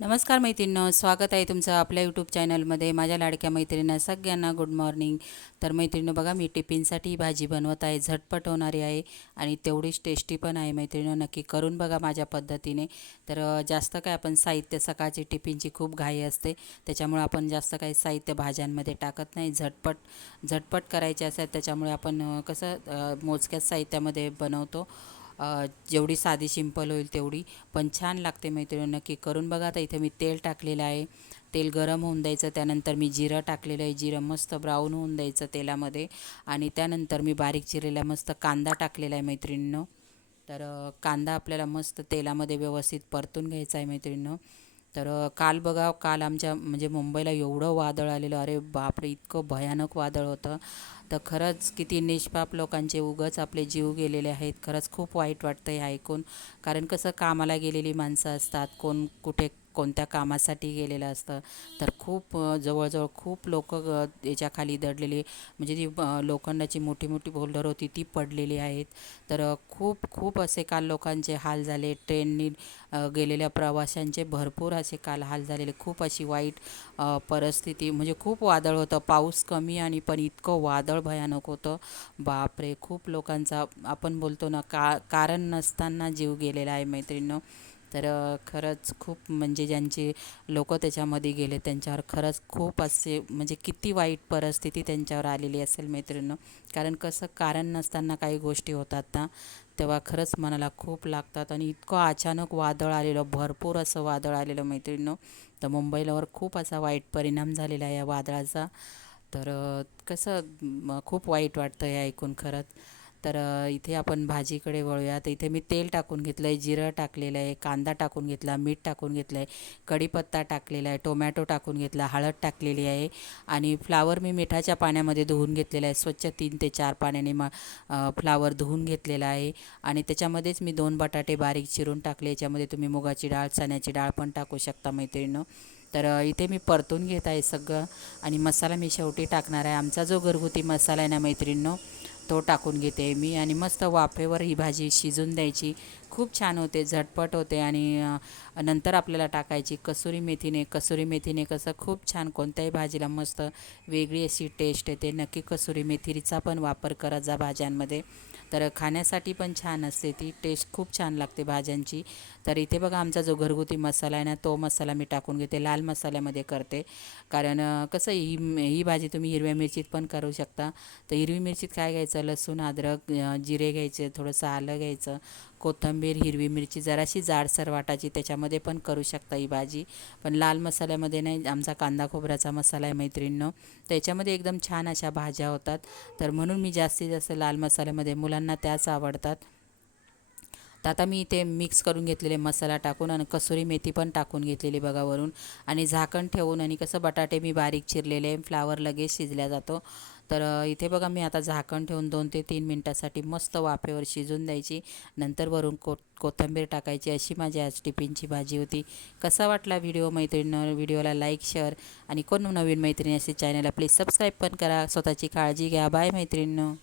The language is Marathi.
नमस्कार मैत्रिणींनो स्वागत आहे तुमचं आपल्या यूट्यूब चॅनलमध्ये माझ्या लाडक्या मैत्रिणींना सगळ्यांना गुड मॉर्निंग तर मैत्रिणीनं बघा मी टिफिनसाठी भाजी बनवत आहे झटपट होणारी आहे आणि तेवढीच टेस्टी पण आहे मैत्रिणींनो. नक्की करून बघा माझ्या पद्धतीने. तर जास्त काय आपण साहित्य सकाळची टिफिनची खूप घाई असते. त्याच्यामुळे आपण जास्त काही साहित्य भाज्यांमध्ये टाकत नाही. झटपट झटपट करायचे असतात. त्याच्यामुळे आपण कसं मोजक्याच साहित्यामध्ये बनवतो. जेवढी साधी सिंपल होईल तेवढी. पण छान लागते मैत्रिणी नक्की करून बघा. आता इथे मी तेल टाकलेलं आहे. तेल गरम होऊन द्यायचं. त्यानंतर मी जिरं टाकलेलं आहे. जिरं मस्त ब्राऊन होऊन द्यायचं तेलामध्ये. आणि त्यानंतर मी बारीक चिरलेला मस्त कांदा टाकलेला आहे मैत्रिणीनं. तर कांदा आपल्याला मस्त तेलामध्ये व्यवस्थित परतून घ्यायचा आहे मैत्रिणीनं. तर काल बघा काल आमच्या म्हणजे मुंबईला एवढं वादळ आलेलं अरे बापरे इतकं भयानक वादळ होतं. तर खरंच किती निष्पाप लोकांचे उगच आपले जीव गेलेले आहेत. खरंच खूप वाईट वाटतं हे ऐकून. कारण कसं कामाला गेलेली माणसं असतात कोण कुठे कोणत्या कामासाठी गेलेलं असतं. तर खूप जवळजवळ खूप लोक याच्याखाली दडलेली म्हणजे जी लोखंडाची मोठी मोठी बोल्डर होती ती पडलेली आहेत. तर खूप खूप असे काल लोकांचे हाल झाले. ट्रेननी गेलेल्या प्रवाशांचे भरपूर असे काल हाल झालेले. खूप अशी वाईट परिस्थिती म्हणजे खूप वादळ होतं. पाऊस कमी आणि पण इतकं वादळ भयानक होतं. बापरे! खूप लोकांचा आपण बोलतो ना का कारण नसताना जीव गेलेला आहे मैत्रिणीनं. तर खरंच खूप म्हणजे ज्यांचे लोक त्याच्यामध्ये गेले त्यांच्यावर खरंच खूप असे म्हणजे किती वाईट परिस्थिती त्यांच्यावर आलेली असेल मैत्रिणीनं. कारण कसं कारण नसताना काही गोष्टी होतात ना तेव्हा खरंच मनाला खूप लागतात आणि इतकं अचानक वादळ आलेलं भरपूर असं वादळ आलेलं मैत्रिणीनं. तर मुंबईलावर खूप असा वाईट परिणाम झालेला आहे या वादळाचा. तर कसं खूप वाईट वाटतं हे ऐकून खरंच. तर इथे आपण भाजीकडे वळूया. तर इथे मी तेल टाकून घेतलं आहे जिरं टाकलेलं आहे कांदा टाकून घेतला मीठ टाकून घेतलं आहे कढीपत्ता टाकलेला आहे टोमॅटो टाकून घेतला हळद टाकलेली आहे आणि फ्लावर मी मिठाच्या पाण्यामध्ये धुवून घेतलेला आहे. स्वच्छ तीन ते चार पाण्याने मा फ्लावर धुवून घेतलेला आहे आणि त्याच्यामध्येच मी दोन बटाटे बारीक चिरून टाकले. याच्यामध्ये तुम्ही मुगाची डाळ चण्याची डाळ पण टाकू शकता मैत्रिणीनं. तर इथे मी परतून घेत आहे सगळं आणि मसाला मी शेवटी टाकणार आहे. आमचा जो घरगुती मसाला आहे ना मैत्रिणीनो तो टाकून घेते मी आणि मस्त वाफेवर ही भाजी शिजून द्यायची. खूप छान होते झटपट होते आणि नंतर आपल्याला टाकायची कसुरी मेथीने कसुरी मेथीने कसं खूप छान कोणत्याही भाजीला मस्त वेगळी अशी टेस्ट येते. नक्की कसुरी मेथीचा पण वापर करत जा भाज्यांमध्ये. तर खाण्यासाठी पण छान असते ती टेस्ट खूप छान लागते भाज्यांची. तर इथे बघा आमचा जो घरगुती मसाला आहे ना तो मसाला मी टाकून घेते लाल मसाल्यामध्ये करते. कारण कसं ही ही भाजी तुम्ही हिरव्या मिरचीत पण करू शकता. तर हिरवी मिरचीत काय घ्यायचं? लसूण अद्रक जिरे घ्यायचे थोडंसं आलं घ्यायचं. कोथिंबीर हिरवी मिरची जराशी जाडसर वाटायची त्याच्यामध्ये पण करू शकता ही भाजी. पण लाल मसाल्यामध्ये नाही आमचा कांदा खोबऱ्याचा मसाला आहे मैत्रिणींनो. त्याच्यामध्ये एकदम छान अशा भाज्या होतात. तर म्हणून मी जास्तीत जास्त लाल मसाल्यामध्ये मुलांना त्याच आवडतात. तर आता मी इथे मिक्स करून घेतलेले मसाला टाकून आणि कसुरी मेथी पण टाकून घेतलेली बघा वरून. आणि झाकण ठेवून आणि कसं बटाटे मी बारीक चिरलेले फ्लावर लगेच शिजल्या जातो. तर इथे बघा मी आता झाकण ठेवून दोन ते तीन मिनटासाठी मस्त वाफेवर शिजून द्यायची. नंतर वरून को कोथिंबीर टाकायची अशी माझी आज टिफिनची भाजी होती. कसा वाटला व्हिडिओ मैत्रिणीनं व्हिडिओला लाईक शेअर आणि कोण नवीन मैत्रिणी असे चॅनलला प्लीज सबस्क्राईब पण करा. स्वतःची काळजी घ्या. बाय मैत्रिणीनं.